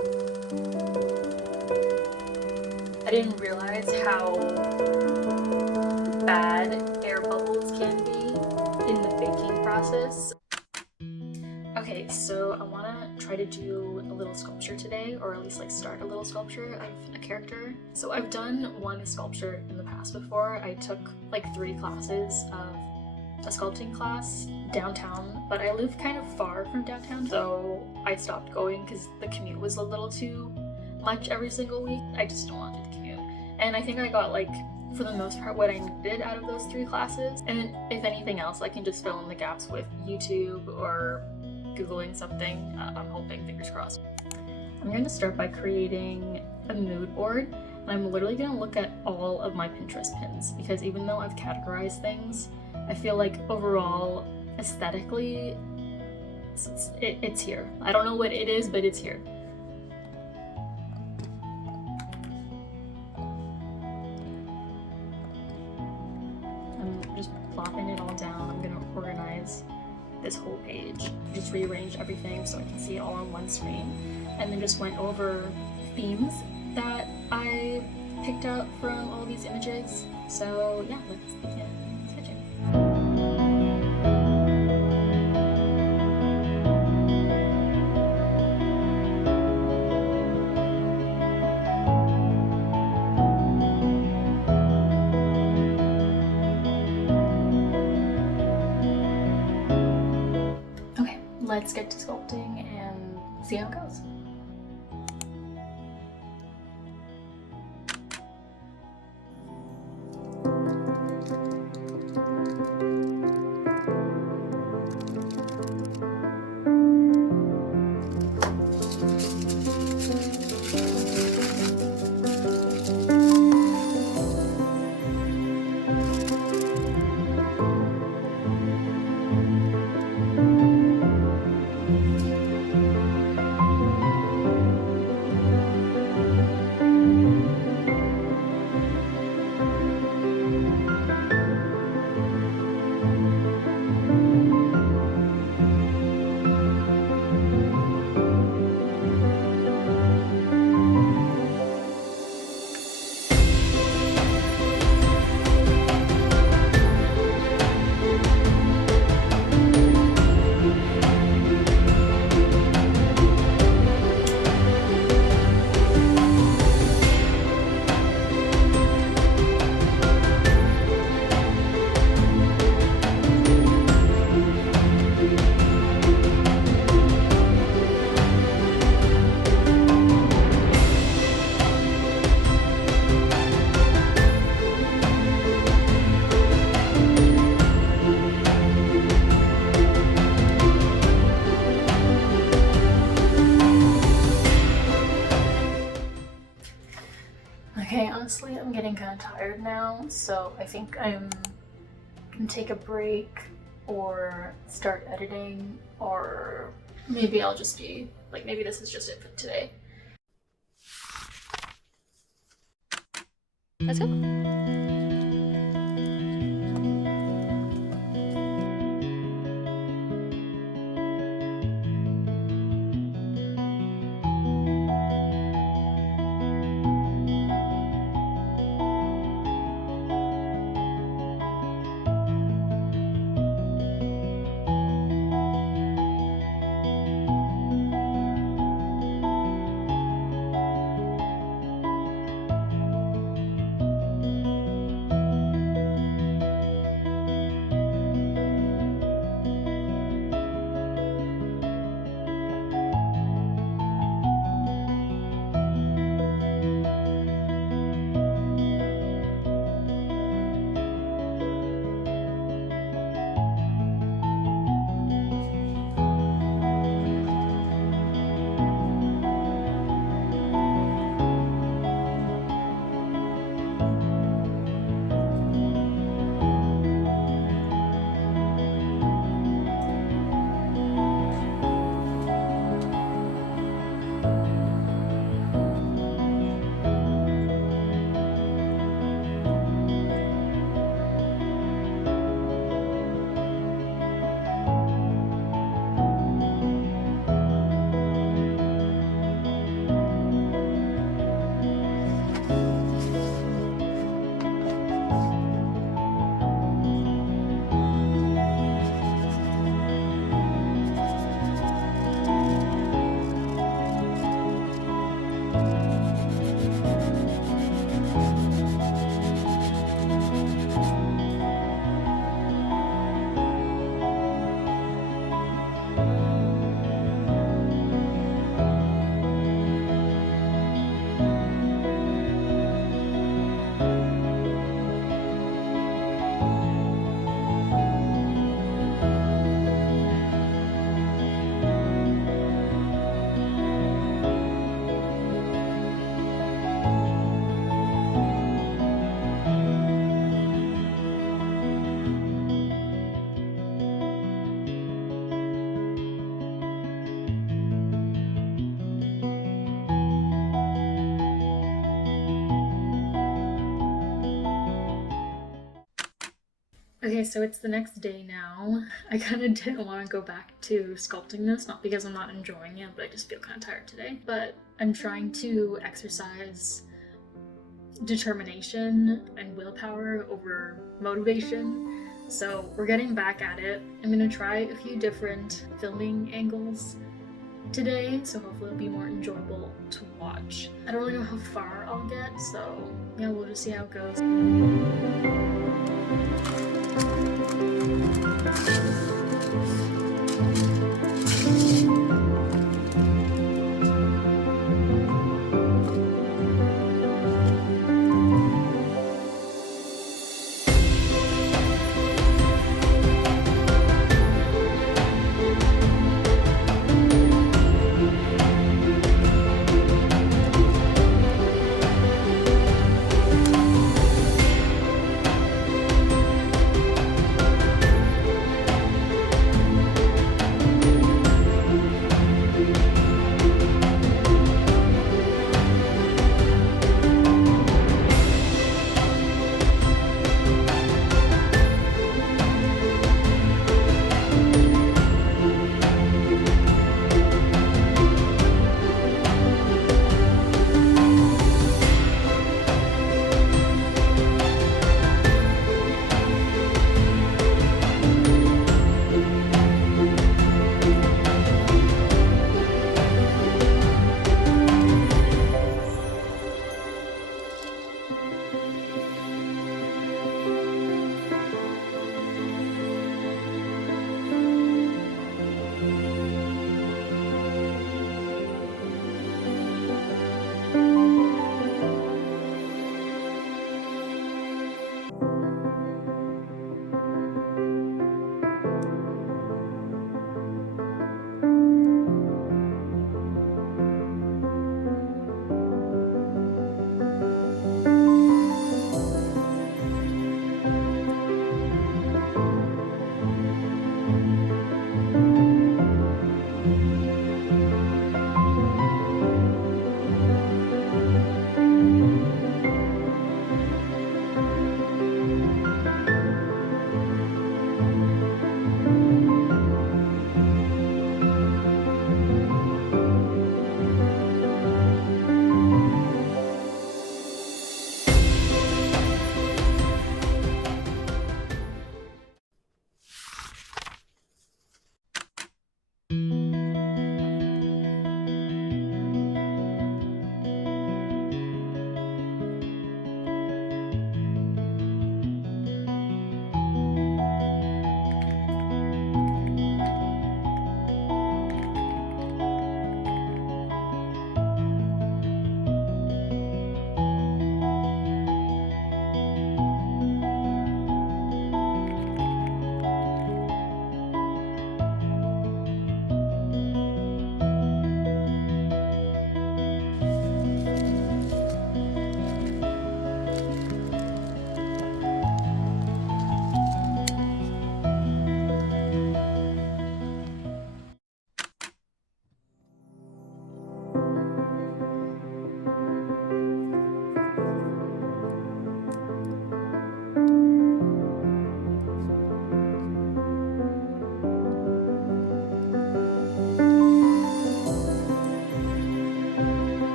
I didn't realize how bad air bubbles can be in the baking process. Okay, so I want to try to do a little sculpture today, or at least like start a little sculpture of a character. So I've done one sculpture in the past before. I took like 3 classes of a sculpting class downtown, but I live kind of far from downtown, so I stopped going because the commute was a little too much every single week. I just don't want to do the commute. And I think I got like, for the most part, what I needed out of those 3 classes. And if anything else, I can just fill in the gaps with YouTube or Googling something. I'm hoping, fingers crossed. I'm going to start by creating a mood board, and I'm literally going to look at all of my Pinterest pins, because even though I've categorized things, I feel like overall, aesthetically, it's here. I don't know what it is, but it's here. I'm just plopping it all down. I'm going to organize this whole page, just rearrange everything so I can see it all on one screen, and then just went over themes that I picked out from all these images. So yeah, let's begin sketching. Okay, let's get to sculpting and see how it goes. Okay, honestly, I'm getting kind of tired now, so I think I'm gonna take a break or start editing, or maybe I'll just be like, maybe this is just it for today. Let's go. Okay, so it's the next day now. I kind of didn't want to go back to sculpting this, not because I'm not enjoying it, but I just feel kind of tired today. But I'm trying to exercise determination and willpower over motivation. So we're getting back at it. I'm gonna try a few different filming angles today, so hopefully it'll be more enjoyable to watch. I don't really know how far I'll get, so yeah, we'll just see how it goes.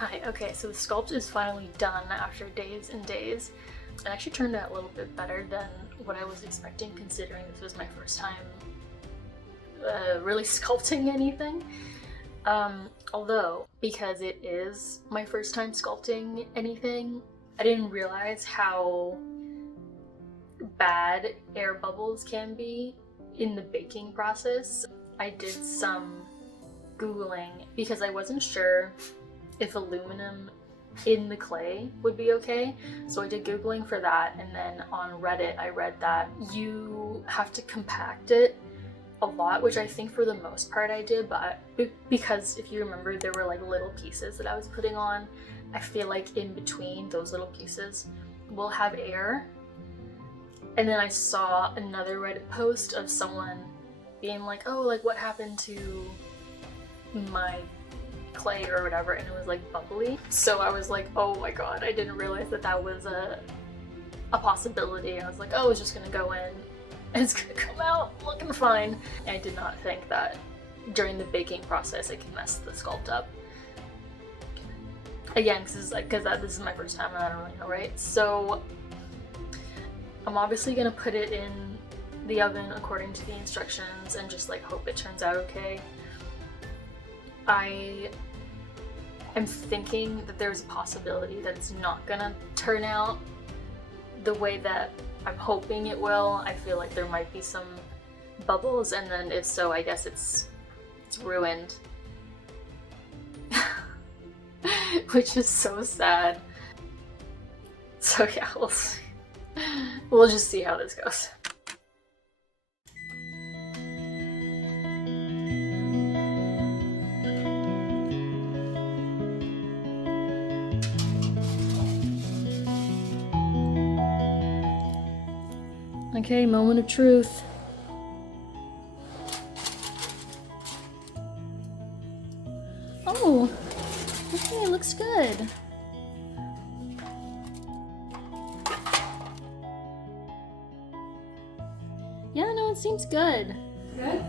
Hi, okay, so the sculpt is finally done after days and days. It actually turned out a little bit better than what I was expecting, considering this was my first time really sculpting anything. Although, because it is my first time sculpting anything, I didn't realize how bad air bubbles can be in the baking process. I did some Googling because I wasn't sure if aluminum in the clay would be okay. So I did Googling for that, and then on Reddit I read that you have to compact it a lot, which I think for the most part I did, but because if you remember there were like little pieces that I was putting on, I feel like in between those little pieces will have air. And then I saw another Reddit post of someone being like, oh, like what happened to my clay or whatever, and it was like bubbly. So I was like, oh my god, I didn't realize that that was a possibility. I was like, oh, it's just gonna go in and it's gonna come out looking fine. And I did not think that during the baking process it can mess the sculpt up. Again, because this is my first time and I don't really know, right? So I'm obviously gonna put it in the oven according to the instructions and just like hope it turns out okay. I am thinking that there's a possibility that it's not gonna turn out the way that I'm hoping it will. I feel like there might be some bubbles, and then if so, I guess it's ruined. Which is so sad. So yeah, we'll just see how this goes. Okay, moment of truth. Oh, okay, looks good. Yeah, no, it seems good. Good?